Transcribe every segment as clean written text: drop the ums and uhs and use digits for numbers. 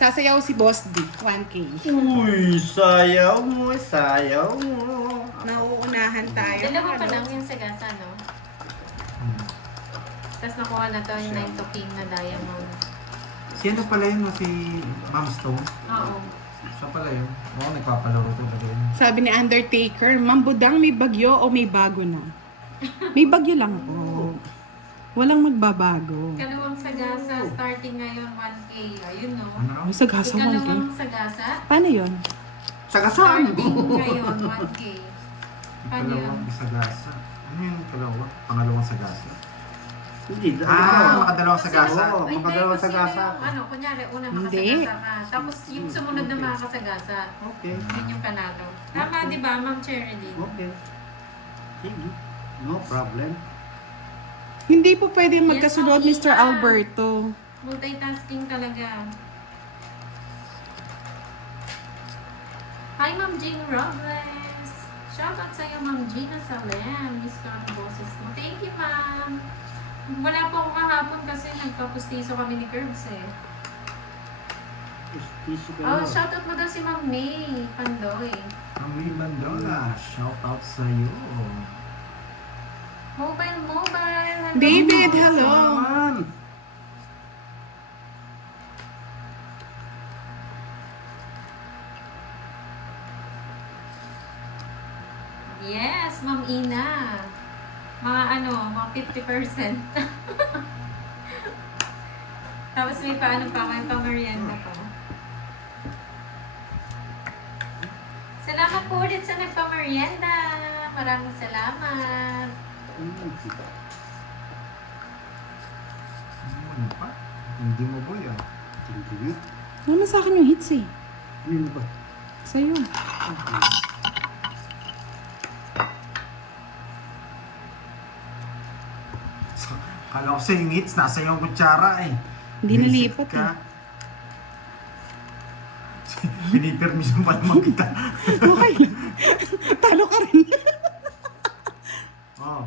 Sasayaw si Boss D, 1K. Uy, sayaw mo, sayaw mo. Nauunahan tayo. Dalawa pa lang yung sagasa, no? Tapos nakuha na to yung 9 to king na diamond. Sino pala yun? Si Ma'am Stone? Oo. Siya pala yun. Oo, nagpapalaro talaga yun. Sabi ni Undertaker, Ma'am Budang, may bagyo o may bago na? May bagyo lang po. Walang magbabago. Ikalawang sagasa, starting ngayon 1K. Ayun, no? Ano raw? May sagasa 1K. Ikalawang sagasa, Paano yun? Sagasaan starting mo. ngayon 1K. Paano yun? Ikalawang sagasa. Ano yung kalawa? Pangalawang sagasa? Hindi. Makadalawang sagasa. Oo. Ay, makadalawang kasi sagasa. yung, ano, kunyari, una Hindi. makasagasa ka. Tapos yung sumunod na makasagasa, Okay. yun yung panalo. Tama, di ba, Ma'am Cherilyn? Okay. Sige. No problem. Hindi po pwede Yes, magkasunod, Ma'am Mr. Ina. Alberto. Multitasking talaga. Hi, Ma'am Jean Robles. Shoutout sa'yo, Ma'am Gina Salem. Miss ko ang boses mo. Thank you, Ma'am. Wala po ako kahapon kasi nagpapustiso kami ni Curbs eh. Justice Oh, kayo. shoutout mo daw si Ma'am May Pandoy. Mami Mandola, shout out sa'yo. Mobile. Hello. David, hello. Naman. Yes, Ma'am Ina. Mga mga 50%. Tapos may may pamerienda pa. Salamat po ulit sa nagpamerienda. Maraming salamat. Ano pa? Hindi mo boy ah. Hindi. Naman sa akin yung hits eh. Ano ba? Sa'yo. Kala ko sa yung hits, nasa yung kutsara eh. Hindi Visit nalipat ka. eh. Pinipermission pa naman kita. Okay lang. Talo ka rin. Oh,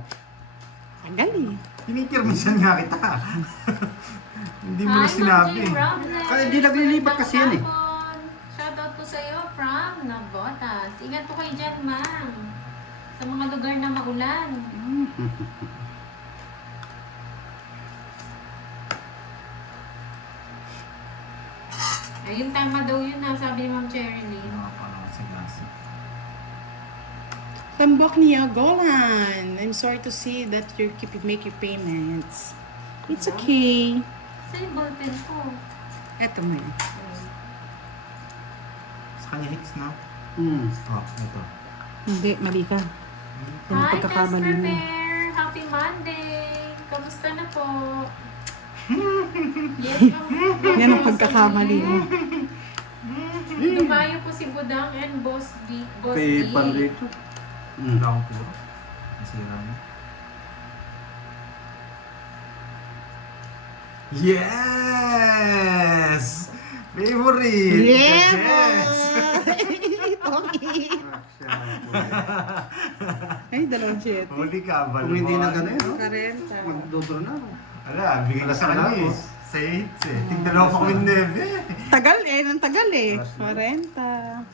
Tagal eh. pinipermission nga kita. Hindi mo na Hi, sinabi. Ma'am Jean Robles. Kaya hindi naglilipat kasi yan eh. Hapon. Shoutout po sa iyo from Navotas. Ingat po kayo dyan, ma'am. Sa mga lugar na maulan. Ayun, tama daw yun na, sabi ni Ma'am Cherilyn. Nakapalaw sa gasa. Tambok niya, Golan. I'm sorry to see that you make your payments. It's okay. Saan yung ballpen ko? Eto mo yun. Sa kanya hits na. Oh, ito. Hindi, mali ka. Yung Hi, Tess pagkakamali mo. Prepare! Happy Monday! Kamusta na po? Yes, ma'am. Yan ang pagkakamali mo. Dumayo po si Budang and Boss B. Boss Kay B. Pandito. Wala akong puro. Nasira mo. Yes! Favorite! Yeah, Yes! boy! Ay, 2-7. Huli ka, balo Kung hindi mo. na gano'n, no? Karenta. Magdodro na. Ala, bigyan ka sa Wala kanya po. eh. Sa hits eh. Tignan ako kami neve. Tagal eh, nang tagal eh. 40.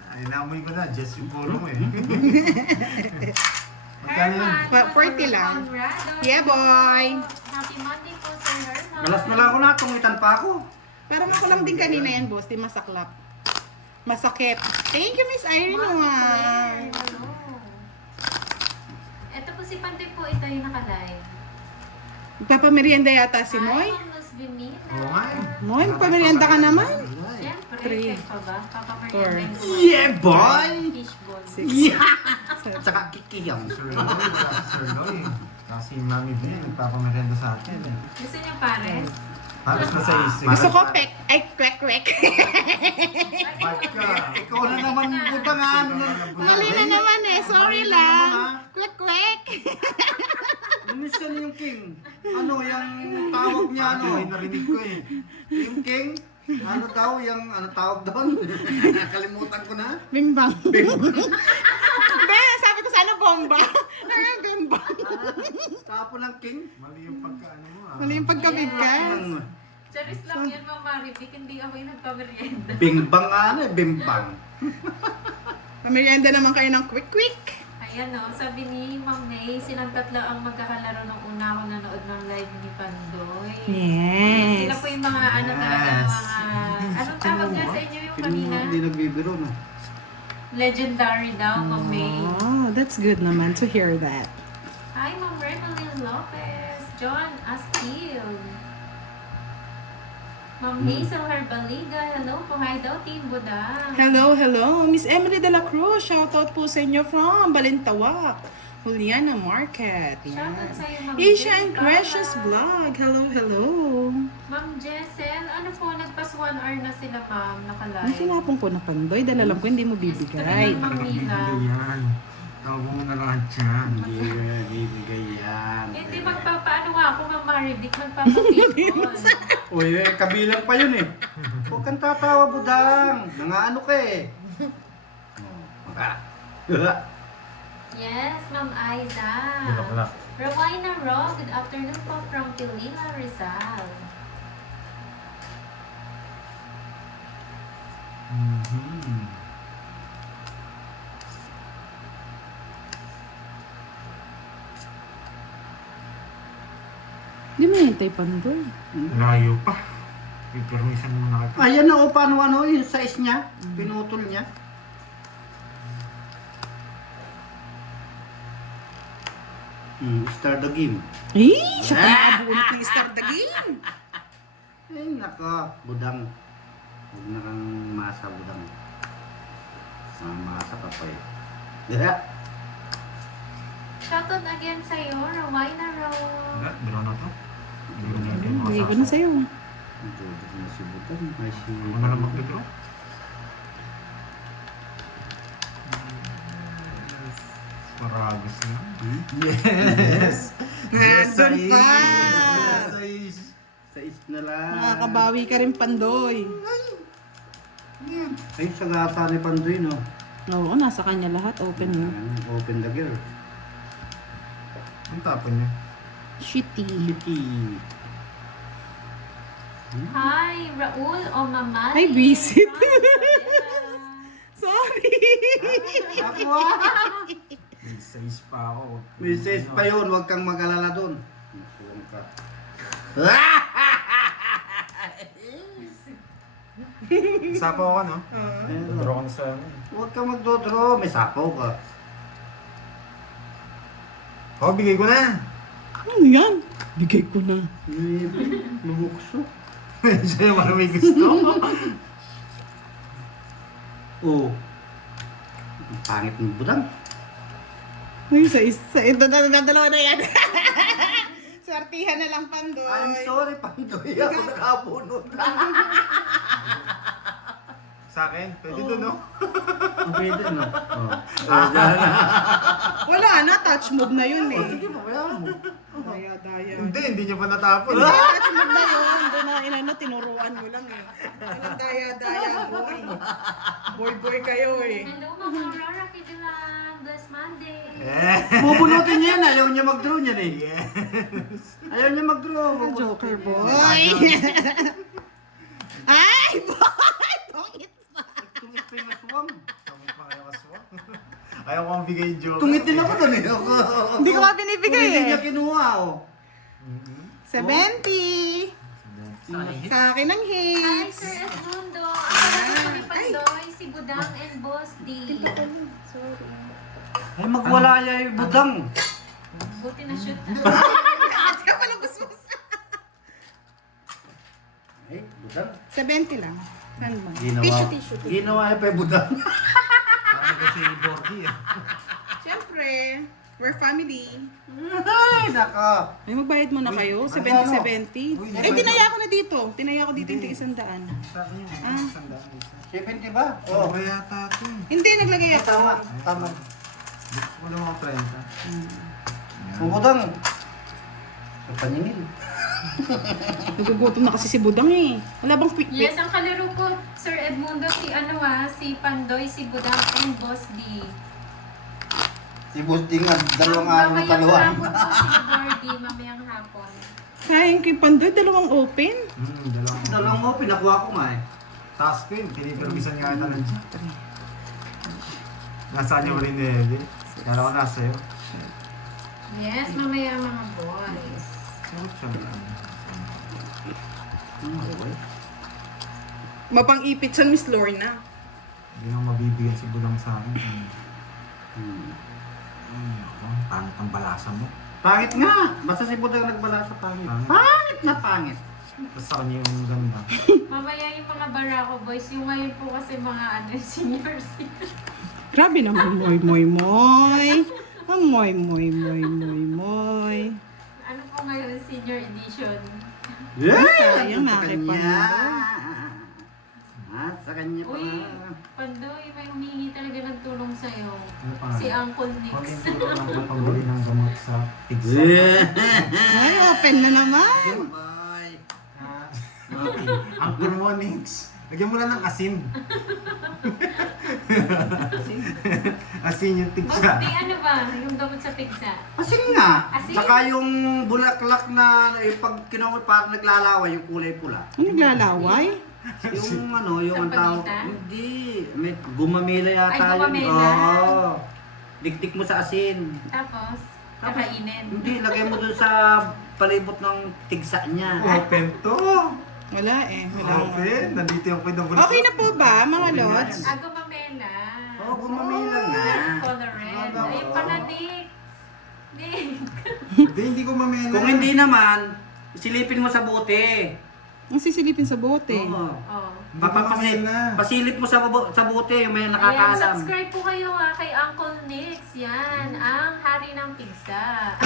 Ay, naamoy ko na. Just yung puro mo eh. Magkano yun? Herman, 40 lang. Conrado. Yeah, boy. Happy Monday po, Sir Herman. Galas na lang ako na, tungitan pa ako. Parang ako lang din kanina yan, boss. Di masaklap. Masakit. Thank you, Miss Irene. Mami ah. Claire, hello. Ito po si Pantoy po, ito yung naka-live. Magpapamerienda yata si Hi, Moy. Ma'am Luz Benita. Oo nga eh. Moy, magpamerienda ka naman. Siyempre, Three. check pa ba? Papamerienda yung Yeah, boy! fishball. Yeah! Tsaka kikiyang. Sir Loy, Sir Loy. Kasi Mami B, nagpapamerenda sa akin eh. Gusto niyo pares? Halos na sa isip. Gusto ko pek. Ay, kwek. Pagka. Ikaw na naman butangan. Mali na naman eh. Sorry Mali na naman, lang. ha? Kwek. Minsan yung king. Ano, yung tawag niya, ano? Ay, narinig ko eh. Yung king? Ano daw, yung ano tawag doon? Nakalimutan ko na. Bimbang. Be, sabi ko sana bomba. Bimbang. Tapo ng king? Mali yung pagkaano mo ah. Mali yung pagkabig ka. Ang Charis lang yan, Ma'am Maribik. Hindi ako yung nagpamerienda. Bimbang ano eh, bimbang. Pamerienda naman kayo ng quick. Ayan o, sabi ni Ma'am May, silang tatlo ang magkakalaro nung una ako nanood ng live ni Pandoy. Yes. Sila po yung mga ano talaga, mga... Anong tawag nga sa inyo yung kanina? Hindi nagbibiro na. Legendary daw, Ma'am May. Oh, that's good naman to hear that. Hi, Ma'am Remelin Lopez. John Astil. Ma'am Hazel Harbaliga. Hello po. Hi daw, Team Budang. Hello. Miss Emily De La Cruz, shoutout po sa inyo from Balintawak, Juliana Market. Shoutout sa iyo, Ma'am Asia and Jess Precious Bala. Vlog. Hello. Ma'am Jessel, ano po, nagpas 1 hour na sila, Ma'am, Ang nakalive. tinapon ko na Pandoy, dahil alam ko hindi mo bibigay. Ma'am Mila. yan. Tawag mo na lahat yan. Hindi bibigay yan. Hindi, magpapaano nga ako, Ma'am Maribik, magpapapikon. Uy, kabilang pa yun eh. Huwag kang tatawa, budang. Nangaano ka eh. Yes, Ma'am Aiza. Bulaklak. Rowena Ro, good afternoon po from Pilila, Rizal. Mhm. Hindi mo hintay Pandoy. Layo pa. Pipirmisan mo na kita. Ayan na o, paano ano, yung size niya. Pinutol niya. Start the game. Eh, siya pa nakabulit ni Star the Game. Eh, naka, budang. Huwag na kang masa, budang. Masa ka pa eh. Yeah. Shoutout again sa'yo, Rowena Ro. Wala, biro na to. Hindi ko na ito Bigay ko na sa'yo. Jodoh na si budang. Ay, si... Ano na lang mag-withdraw? Maragos na. Hmm? Yes! Nandun pa! Sais na lang. Makakabawi ka rin Pandoy. Ay, sagasa ni Pandoy, no? Oo, nasa kanya lahat. Open mo. Open the girl. Ang tapon niya. Shitty. Kitty. Hi, Raul o Mamali. Hi, Visit. from Isabela. Sorry. Ako ah! May size pa ako. May size pa yun, huwag kang mag-alala dun. Nasuwang ka. Sapaw ka, no? Withdraw ka na sa ano. Huwag kang magdodraw, may sapaw ka. Oh, bigay ko na! Ano yan? Bigay ko na. Lumukso. Siya yung may gusto. Oo. Ang pangit ng budang. Ay, sa ito na dalawa na yan. Swertihan na lang Pandoy. I'm sorry, Pandoy. Ako nakabunod. Sa akin, pwede doon, no? Ang pwede, no? Oo. Wala na, touch move na yun eh. Sige, pabayaan mo. Daya. Hindi niya pa natapon. Touch move na yun. Doon na inano, tinuruan mo lang eh. Walang daya, boy. Boy kayo eh. Hello, Ma'am Aurora Kidulan. Bless Monday. Bubunutin niya yan. Ayaw niya mag-draw niyan eh. Ayaw niya mag-draw. Joker boy. Ay, boy! Tungit pa. Tungit pa yung aswang. Tungit pa kayo kaswa. Ayaw ko ang bigay joke. Tungit din ako doon eh. Hindi ko nga binibigay Hindi eh. niya kinuha oh. 70. Sa akin ang Hi, hits. Sir Edmundo. Ako ni Pandoy, si Budang and Boss D. Ay, magwala niya yung budang. Buti na shoot. Ate ka palang gusto. Ay, budang. 70 lang. Saan ba? Ginawa. Tissue. Ginawa niya pa yung budang. Sabi ko si Bordy eh. Siyempre, we're family. Ay, naka. Ay, magbayad muna kayo. 70-70. Eh, tinaya ko na dito. Tinaya ko dito yung 100. Sa akin yun. Ah. Sandaan isa. 70 ba? Oo. Oo. Kaya yata ito eh. Hindi, naglagay ako. Tama. Tama. Gusto ko lang mga 30. Yan. Ang budang. Sa paningin. Nagugutom na kasi si Budang eh. Wala bang quick Yes, ang kalaro ko, Sir Edmundo, si Pandoy, si Budang, and Boss D. Si Busting nga, dalawang araw na taluan. Mamaya ko po si Bordy, mamayang hapon. Sayang kay Pandoy, dalawang open. Dalawang. Dalawang mo, pinakuha ko nga eh. Task ko yun, pinipirmisan nga ito ng dyan. Nasaan niyo rin eh, kala ko nasa iyo. Yes, mamaya mga boys. Sarap siya ba? Mapang-ipit siya, Miss Lorna. Hindi na mabibigyan si Budang sa akin. Pangit ang balasa mo. Pangit nga! Basta si Budang nagbala sa pangit. Pangit. Pangit na pangit. Tapos sa kanya yung ganda. Mamaya yung mga barako boys, yung ngayon po kasi mga seniors. Grabe naman, moy, moy, moy. Ang moy, moy, moy, moy, moy. Ano po ngayon, senior edition? Yeah! Sayang na kay Sa kanya pa. Uy, Pandoy, may humingi talaga ng tulong sa'yo. Ano pa? Si Uncle Huwag Nix. yung tulong ng pambili ng gamot sa pizza. Ay, open na naman. Bye! Ang Nix. Lagyan mo lang ng asin. Asin yung Boss, tigsa. di ano ba? Yung gamot sa pigsa. Asin nga. Asin? Saka yung bulaklak na pag kinamot parang naglalaway yung kulay pula. Ano naglalaway? Yung ano, yung ang tawag. Sampagita? Hindi. May gumamela yata Ay, gumamela. Oo. Dikdik mo sa asin. Tapos, kakainin. Hindi, lagay mo dun sa palibot ng tigsa niya. Open to. Wala eh. Wala. Open. Nandito yung pinabulak. Okay na po ba, mga Okay na lods? yan. Gumamela. Oo, gumamela nga. Color red. Oo. Ayun pala, Nick. Nick. Hindi ko mamela. Kung hindi naman, silipin mo sa bote. Ang sisilipin sa bote. Oo. Oh. Hindi ko mamela. Pasilip mo sa bote, yung may Ayan, nakakaalam. subscribe po kayo kay Uncle Nix. Yan, ang hari ng pizza.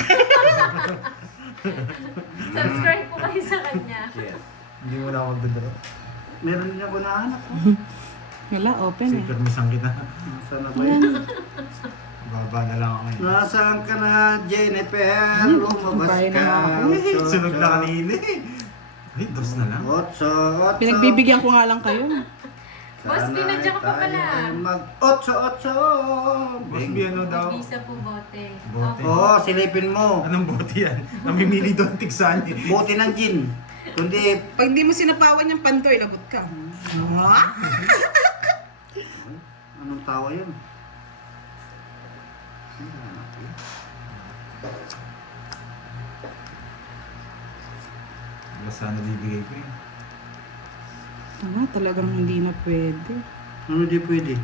Subscribe po kayo sa kanya. Yes. Hindi mo na ako magdadala. Meron din ako na anak. Wala, open eh. Super misang kita. Nasaan na ba yun? Baba na lang ako ngayon. Nasaan ka na, Jennifer? Lumabas Bayan ka. na ako. Sunog na kanina eh. Ay, dos na lang. Otso. Pinagbibigyan ko nga lang kayo. Boss, binadya ka pa pala. Otso. Boss B, ano daw? Visa po bote. Bote. Okay. Oo, silipin mo. Anong bote yan? Namimili doon tigsan eh. Bote ng gin. Kundi, Pag di mo sinapawan yung Pandoy, lagot ka. anong tawa yun? Basta nabibigay ko eh. Talagang hindi na pwede. Ano di pwede?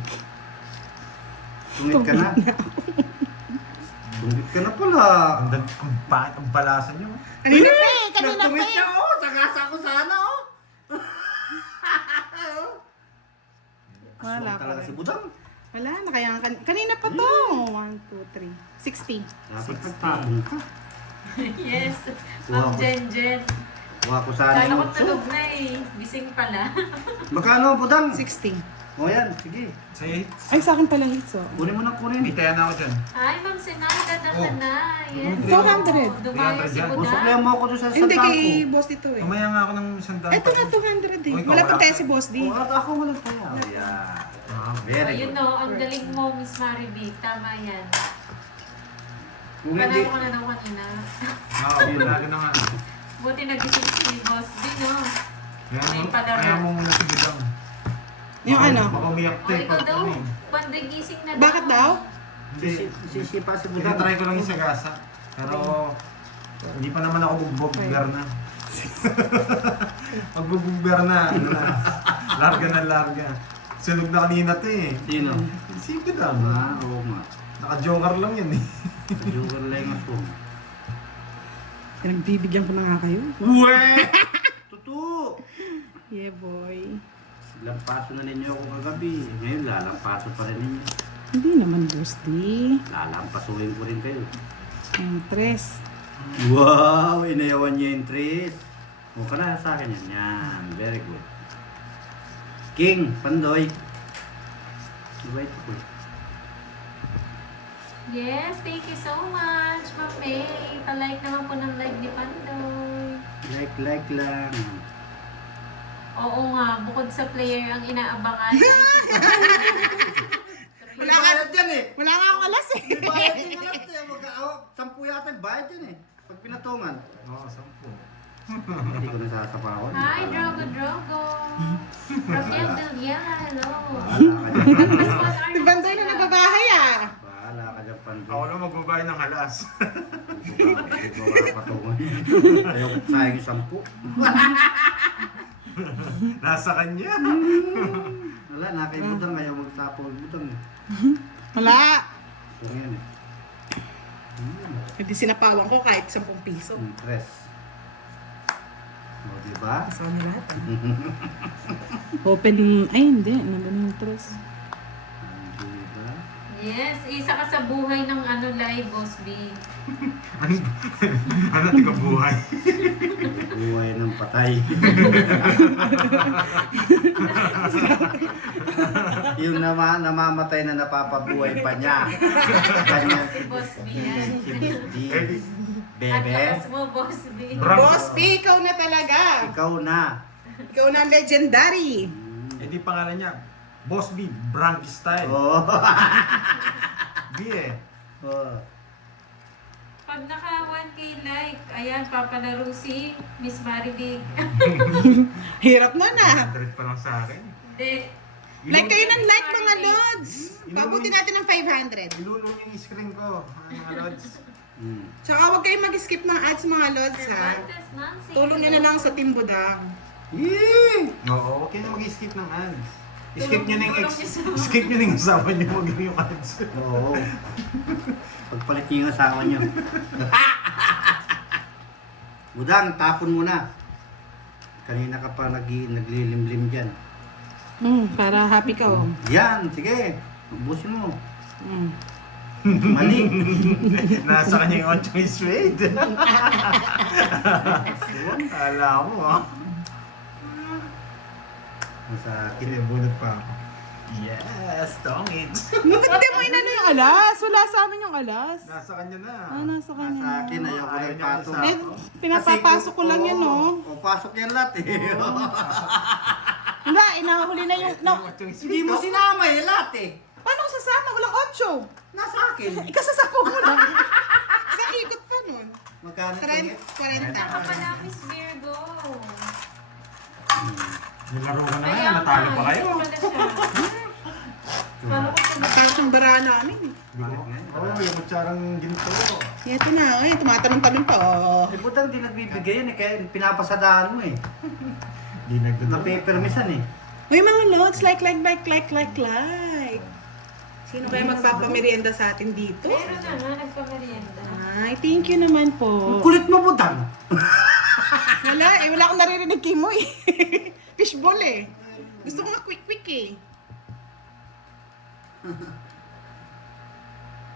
Tungit ka na? Tungit ka na pala. Ang pangit ang balasan nyo. Kanina pa eh, kanina pa Tungit eh. siya, oh. Sagasa ko sana, oh. Wala Aswang talaga pa si rin. Budang. Wala na, kaya kanina pa to. 1, 2, 3. 60. Dapat nagpatong ka. Yes. Ma'am Jen Jen. Kuha ko sana Kala ko yung tulog na eh. Bising pala. Magkano, Budang? 60. O yan, sige. Sa 8. Ay, sa akin pala ito. Kunin mo na, kunin. May kaya na ako dyan. Ay, Ma'am Sinada, dada na. Yes. 200. Dumayo si 300 yan. O, Buda. suklayan mo ako doon sa Hindi, sandal kay ko. boss dito eh. Umaya nga ako ng sandal. Ito na, 200 eh. Uy, Wala wala pa tayo ka. si boss D. O, at ako wala kaya. O, yan. Very Ayun good. no, ang galing mo, Miss Maribig. Tama yan. Kung hindi, Panalo ko na daw kanina. Oo, pinalo na nga. Buti nag-isip si Boss din, no? May palaro. Kaya mo muna si Budang. Yung ano? Baka umiyak O, to eh. ikaw pag daw. ano eh. Panday gising na daw. Bakit daw? Hindi. sisipa si Budang. Tinatry ko lang yung sagasa. Pero hindi pa naman ako bugbogber na. Pag bugbogber na, ano na. Larga na larga. Sunog na kanina to eh. Sino? Si Budang. Ah, oo nga. Naka-joker lang yan eh. Joker lang ako. Pinagbibigyan ko na nga kayo. Uwe! Tutu! Yeah, boy. Lampaso na ninyo ako kagabi. Ngayon, lalampaso pa rin ninyo. Hindi naman, boss D. Lalampasuhin ko rin kayo. Tres. Wow! Inayawan niyo yung tres. O, kana sa akin yan. Yan. Very good. King, Pandoy. Diba ito ko? Yes, thank you so much, Ma'am May. Pa-like naman po ng live ni Pandoy. Like lang. Oo nga, bukod sa player ang inaabangan. Wala ka dyan eh! Wala nga akong alas eh. May bayad din alas eh. Sampu yata yung bayad yan eh. Pag pinatungan. Oo, 10. Hindi ko nasasapawan. Hi, Drogo Drogo. Rafael Villara, hello. Bahala ka dyan. Si Pandoy na nababahay ah. Bahala ka dyan, Pandoy. Ako lang magbabayad ng halas. Hindi ko makapatungan. Ayaw ko sayang yung 10. Nasa kanya. Wala, nakaibutang. Ayaw magsapaw butang. Wala. So, yan eh. Hindi sinapawan ko kahit 10 piso. Tres. O, diba? Kasama na lahat ah. Open, ay hindi. Nandun yung tres. Diba? Yes, isa ka sa buhay ng ano live, Boss B. Ano tiga buhay? Buhay ng patay. Yung namamatay na napapabuhay pa niya. Kanya Si Boss B yan. si Boss B. At Bebe, lakas mo, Boss B. Boss B, ikaw na talaga. ikaw na. Ikaw na ang legendary. Eh di pangalan niya. Boss B, Branky style. Oo. B eh. Oo. Pag naka 1K like, ayan, papalaro si Miss Maribig. Hirap na na. 100 pa lang sa akin. Hindi. Like kayo ng like mga lods. Pabuti natin ng 500. Ilulong yung screen ko. Mga lods. Tsaka huwag kayong mag-skip ng ads mga lods ha. Cervantes, Nancy. Tulong nyo na lang sa Team Budang. Yee! Oo, okay na mag-skip ng ads. Skip nyo na yung Tulong niyo sa- skip nyo na yung asawa nyo, huwag lang yung ads. Oo. Pagpalit niyo yung asawa niyo. Budang, tapon mo na. Kanina ka pa naglilimlim dyan. Para happy ka oh. Yan, sige. Ubusin mo. Mm. Mali. Nasa kanya yung 8 straight. Alam mo ah. Sa akin. Kinibunot pa ako. Yes, dong it. Bakit di mo inano yung alas? Wala sa amin yung alas. Nasa kanya na. Nasa Sa kanya. akin, ayaw ko Ayaw ng niya patong. sa- Eh, pinapapasok ko lang yan, no? O, pasok yan lahat eh. Wala, inahuli na yung... No. Hindi mo sinama eh, lahat eh. Paano ko sasama? Walang 8. Nasa akin. Ikasasama mo lang. Sa ikot pa nun. Magkano ito 40. Saka pala, Miss Virgo. Nilaro ka na Kaya yan, natalo pa kayo. pala siya. Paano ko siya Parang siyang bara namin eh. Oo, yung kutsarang ginto. Ito na, ay, tumatanong-tanong pa. Oh. Eh, butang di nagbibigay yan eh, kaya pinapasadahan mo eh. Di nagdodok. Napipermisan eh. Uy, mga lods, like. Sino kaya magpapamerienda sa atin dito? Meron na nga, nagpamerienda. Ay, thank you naman po. Ang kulit mo, butang. Wala akong naririnig kay mo eh. Fishball eh. Gusto ko nga quick eh.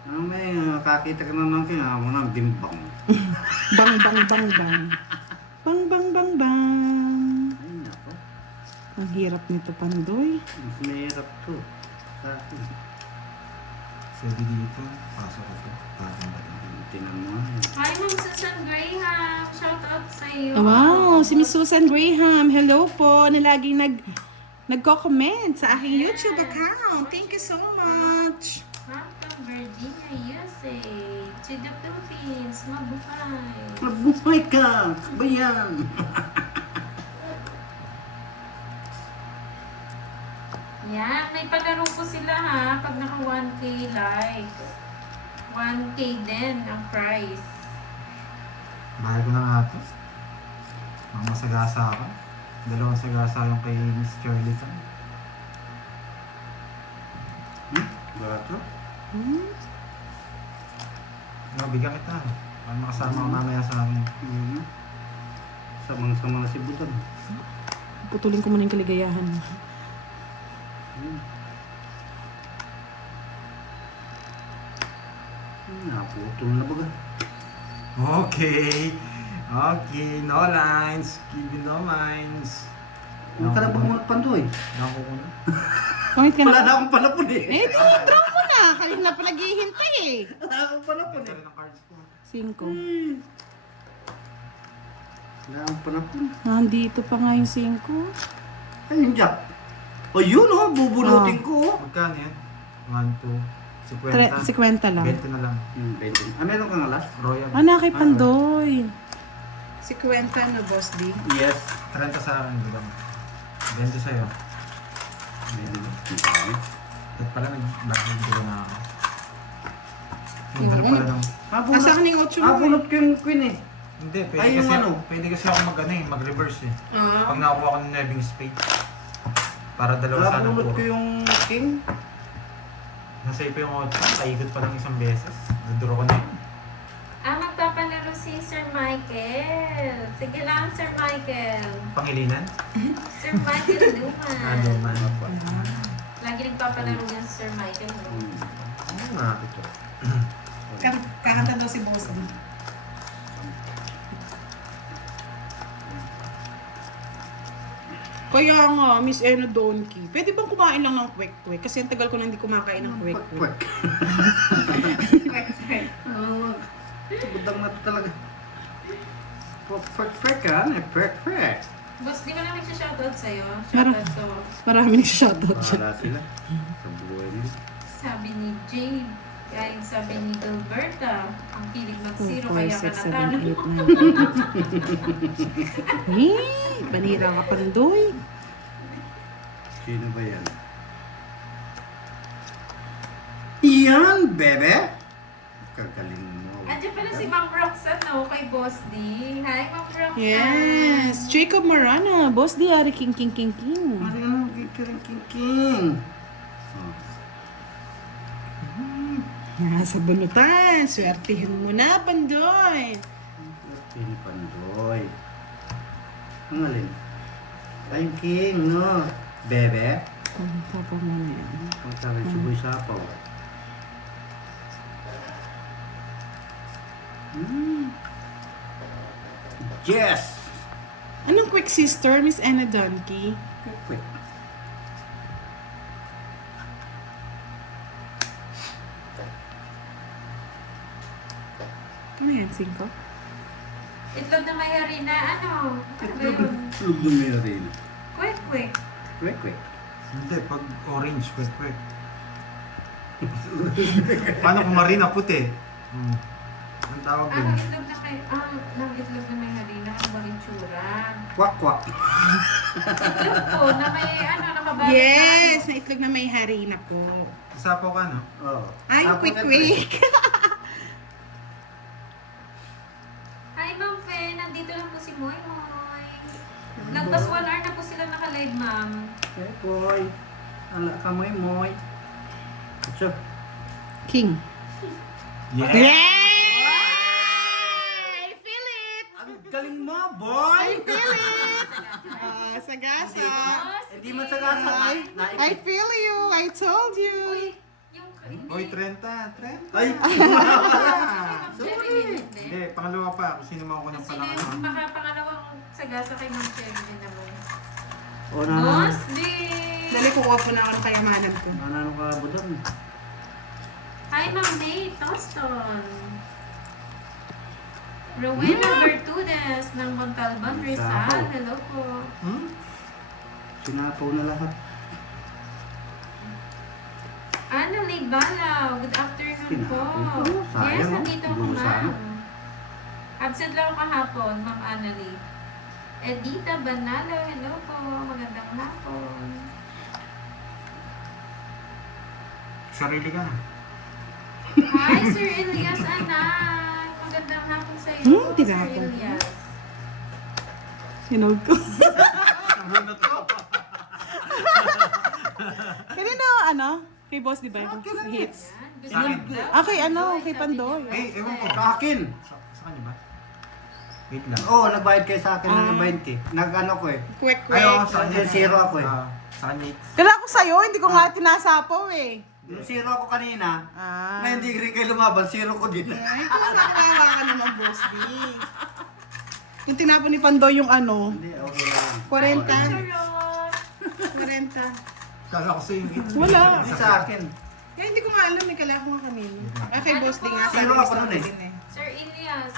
May kakita ka naman kinama ng bimbang. Bang. Bang. Ay, nako. Ang hirap nito, Pandoy. Mas mahirap to. Sa akin. Pwede dito. Pasok ako. Parang ba ito? Tinan mo. Hi, Ma'am Susan Graham. Shout out sa iyo. Wow, si Miss Susan Graham. Hello po, na laging nagko-comment sa aking YouTube account. Thank you so much. From Virginia, USA. To the Philippines. Mabuhay. Mabuhay ka! Bayan! Yan, may palaro po sila ha. Pag naka 1K like. 1K din ang price. Bahal ko na nga ito. Mga masagasa ako. 2 sagasa yung kay Miss Charlie. Bato? No, bigyan kita. Para makasama ko mamaya sa akin. Samang-sama na si Butang. Putulin ko muna yung kaligayahan. Naputol na baga. Okay. Okay, no lines. Give me no lines. Huwag ka na bumunot Pandoy. Naku ko na. Pangit ka Wala na. na akong palapon eh. Eh, di, draw mo na. Kanina pa naghihintay eh. Wala akong palapon Ito eh. rin ang cards ko. 5. Wala akong palapon. Nandito pa nga yung 5. Ay, yung jack. O yun oh, bubunutin ko oh. Magkano yan? 1, 2, 50. 50 lang. 20 na lang. 20. Ah, meron kang alas? Royal. Anak kay Pandoy. 50 na, Boss D. Yes. 30 sa akin, di ba? 20 sa'yo. At pala nag-background na ako. Yung dalawa pala ng... Nasa akin yung 8 mo. Bunot ko yung queen eh. Hindi, Ay, pwede yung kasi, ano? pwede kasi ako mag-reverse eh. Ah. Pag nakakuha ko ng neving spade. Para dalawa sana Bunot ko po. yung king. Nasa ipa yung 8, kaikot pa lang isang beses. Naduro ko na yun. Magpapalaro si Sir Michael. Sige lang, Sir Michael. Pangilinan? Sir Michael Duman. Duman. Lagi nagpapalaro yan si Sir Michael. No? Ano nga ito? Kakanta daw si Boss D. Kaya nga, Miss Eno Donkey, pwede bang kumain lang ng kwek-kwek? Kasi ang tagal ko na hindi kumakain ng kwek-kwek. Kwek. Budang na talaga. Kwek ka? Kwek. Boss, di ba na nagsha-shoutout sa'yo? Shoutout ko. Marami nag-shoutout siya. Bahala sila. Sa buhay nila. Sabi ni Jade, kaya sabi ni Gilberta, ang kilig mag-zero 4, kaya 5, ka 6, 7, natalo. 8, 9. Panira ka pandoy. Sino ba yan? Yan, bebe! Kagaling mo. Andiyan pala si Ma'am Roxanne, no? Kay Boss D. Hi, Ma'am Roxanne. Yes, Jacob Marana, Boss D, Ari King. Ano, king. Sa bunutan, swertihin mo na, pandoy. Sino pandoy? Ang alin? Ay, king, no? Bebe? Papa mo na yan. Ang sabi, suboy sapaw. Yes! Anong quick sister, Miss Anna Donkey? Quick. Ano yan, 5? Itlog na may harina, ano? Ano ba yun? Tulog na may rin. Quick. Quick. Hindi, pag orange, kwek. Paano kung marina puti? Ang tawag Ano din. itlog na may, ng itlog na may harina, ano bang itsura? Kwak. Itlog po, na may, nakabalot Yes, na itlog na may harina po. Sapaw ka, no? Oh. Ay, quick. Hi, Ma'am Fe. Nandito lang po si Moy Moy. Nagpas 1 hour na po sila naka-live, ma'am. Hey, boy. Ala ka moy. So, King. Yeah! Yay! I feel it! ang galing mo, boy! Sagasa. Hindi man sagasa. I feel you. I told you. Yung, Oy, 30. Ay! Sorry. Hindi, pangalawa pa. Kung sino mo ako ng Sino palang yung pangalawang sagasa kay Ma'am Cherry naman? O, na. Boss, di. Dali, kukuha po na ako ng kayamanan ko. Nanano ka, budang? Hi, Ma'am Nate Toston. Rowena Bertudes ng Montalban, Rizal. Hello po. Sinapaw na lahat. Annalie Balaw, good afternoon po. Sayang, Yes, no? nandito ako, Buo sana. ma'am. Absent lang ako kahapon, Ma'am Annalie. Edita Banalo, hello po. Magandang hapon. Sarili ka na. Hi, Sir Elias Anak. Magandang hapon sa iyo, Sir tinapon. Elias. Sinog ko. Nabunot ko. Kanino, Kay Boss, di ba? Hits. Yan, gusto Sa akin. mo daw? Okay, kay Pandoy. Eh, ewan ko. Sa akin! Sa kanya ba? Wait lang. Oo, nagbayad kayo sa akin ng 20. Nag-ano ko eh. Quick. Ay, oo, sa kanya. Yung zero ako eh. Sa kanya. Kala ko sa'yo, hindi ko nga tinasapaw eh. Yung zero ako kanina, Ah. na hindi rin kayo lumaban, zero ko din. Ay, kung nakakawa ka naman, Boss D. Yung tinapon ni Pandoy yung Hindi, okay lang. 40. Charot. 40. Kala ko sa'yo yung Wala. Hindi sa akin. Kaya hindi ko nga alam, may kala ko nga kanina. Kay Boss D nga, Zero ako nun eh. din eh. Sir Elias,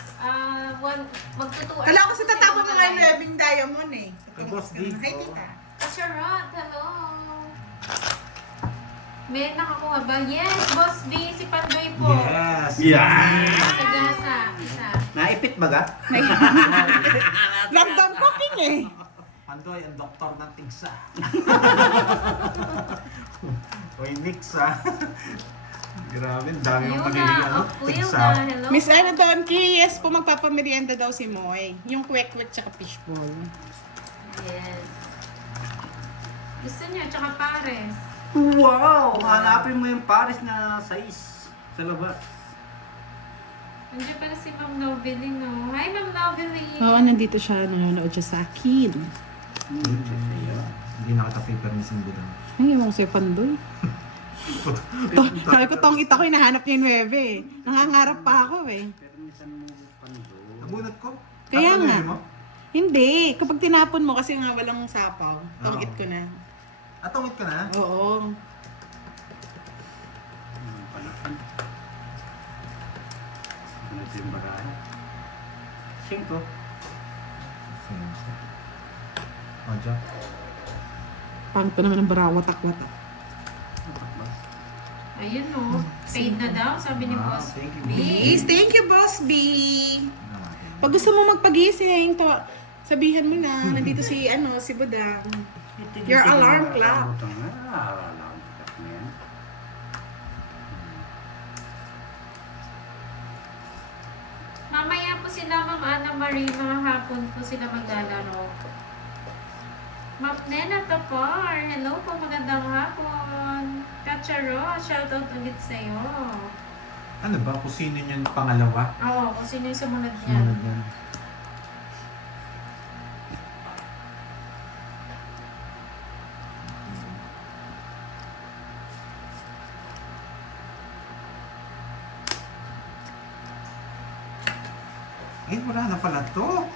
magtutuwa. Kala ko sa tatapon mo nga yung Leving Diamond eh. Kay Boss D. Hi, tita. Charot, hello. May nakakuha ba? Yes, Boss B, si Pandoy po. Yes. Yeah! Sagasa, isa. Naipit ba ga? Ramdam ko, King eh. Pandoy, ang doktor ng tigsa. Oy, mix ah. Grabe, ang dami yung magiging ano, Kuya tigsa. na, hello. Miss Ana doon, curious po magpapamerienda daw si Moy. Yung kwek-kwek tsaka fishball. Yes. Gusto niya, tsaka pares. Wow! Hanapin mo yung Paris na size sa labas. Nandiyan pala si Ma'am Noveline, no? Hi, Ma'am Noveline! Oo, nandito siya, nanonood siya sa akin. Hindi nakata-paper ni Cindy lang. Ay, ewan ko sa'yo, Pandoy. Sabi ko, tong ita ko, hinahanap niya yung 9 eh. Nangangarap pa ako eh. Pero minsan mo pando. Nabunot ko? Kaya Tatanungin nga. mo? Hindi, kapag tinapon mo kasi nga walang sapaw, tungit ko na. Tungit ka na? Oo. Panakan. Ano ito yung barahe? 5. O, Jack. Pangit pa naman ang barawatak-watak. Ayun, no? Paid na daw, sabi ni Wow, Boss thank you, B. Please, thank you, Boss B. Pag gusto mo magpagising, sabihan mo na, nandito si, si Budang. Your alarm clock. Alarm clock na yan. Mamaya po sila, Ma'am Ana Marie, mga hapon po sila maglalaro. Ma'am Nena Topor, hello po, magandang hapon. Kacharo, shoutout ulit sa'yo. Ano ba? Kung sino yung pangalawa? Oo, kung sino yung sumunod niya. Sumunod yan. Eh, wala na pala to.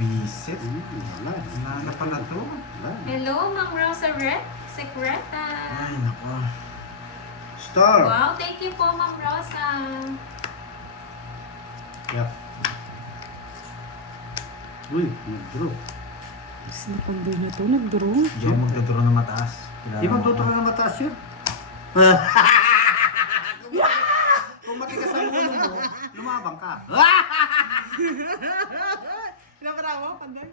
Visit. Wala. Wala na pala to. Wala. Hello, Ma'am Rosa Red, Secreta. Ay, nako. Star. Wow, thank you po, Ma'am Rosa. Yup. Uy, nag-draw. Sino Pandoy na to? Nag-draw? Diyan magduduro ng mataas. Kilala Di ba mo tuturo ba? na mataas yun? Kung matigas ang ulo mo, lumabang ka. Pinaparawa, Pandoy?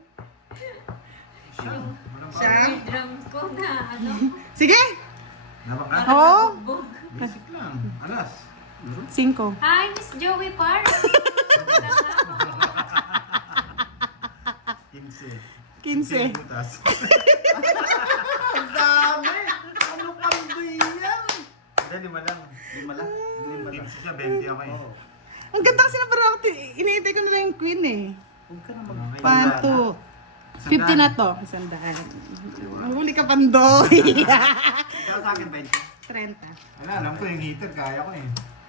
Siya. Walang Siya? bago. Drum ko na, ano? Sige! Labang ka? Oo. Bugbog. Basic lang. Alas. 5. Hi, Miss Joey Park. 15. Butas. Ang dami! Ano pang yan? Hindi, lima lang. 5 lang. 5 lang. 15 siya, 20 ako eh. Oo. Ang ganda kasi na parang iniintay ko nila yung queen eh. Huwag ka na mag- 1, 2. 50 na to. 100. Mahuli ka, Pandoy. Pero sa akin 20. 30. Wala, alam ko yung heater, kaya ko eh.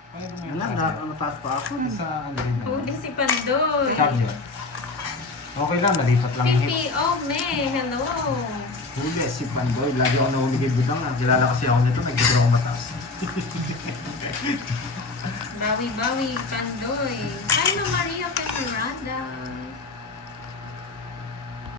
Kaya ko Yan lang, mataas pa ako. Sa ano rin. Huli si Pandoy. Charger. Okay lang, malipat lang yung hit. Pipi Ome, hello. Huli, si Pandoy. Lagi ako nahuli kay Budang. Kilala kasi ako nito, nag-draw ako mataas. Bawi-bawi, Pandoy. Hi, Ma'am Maria Petraranda.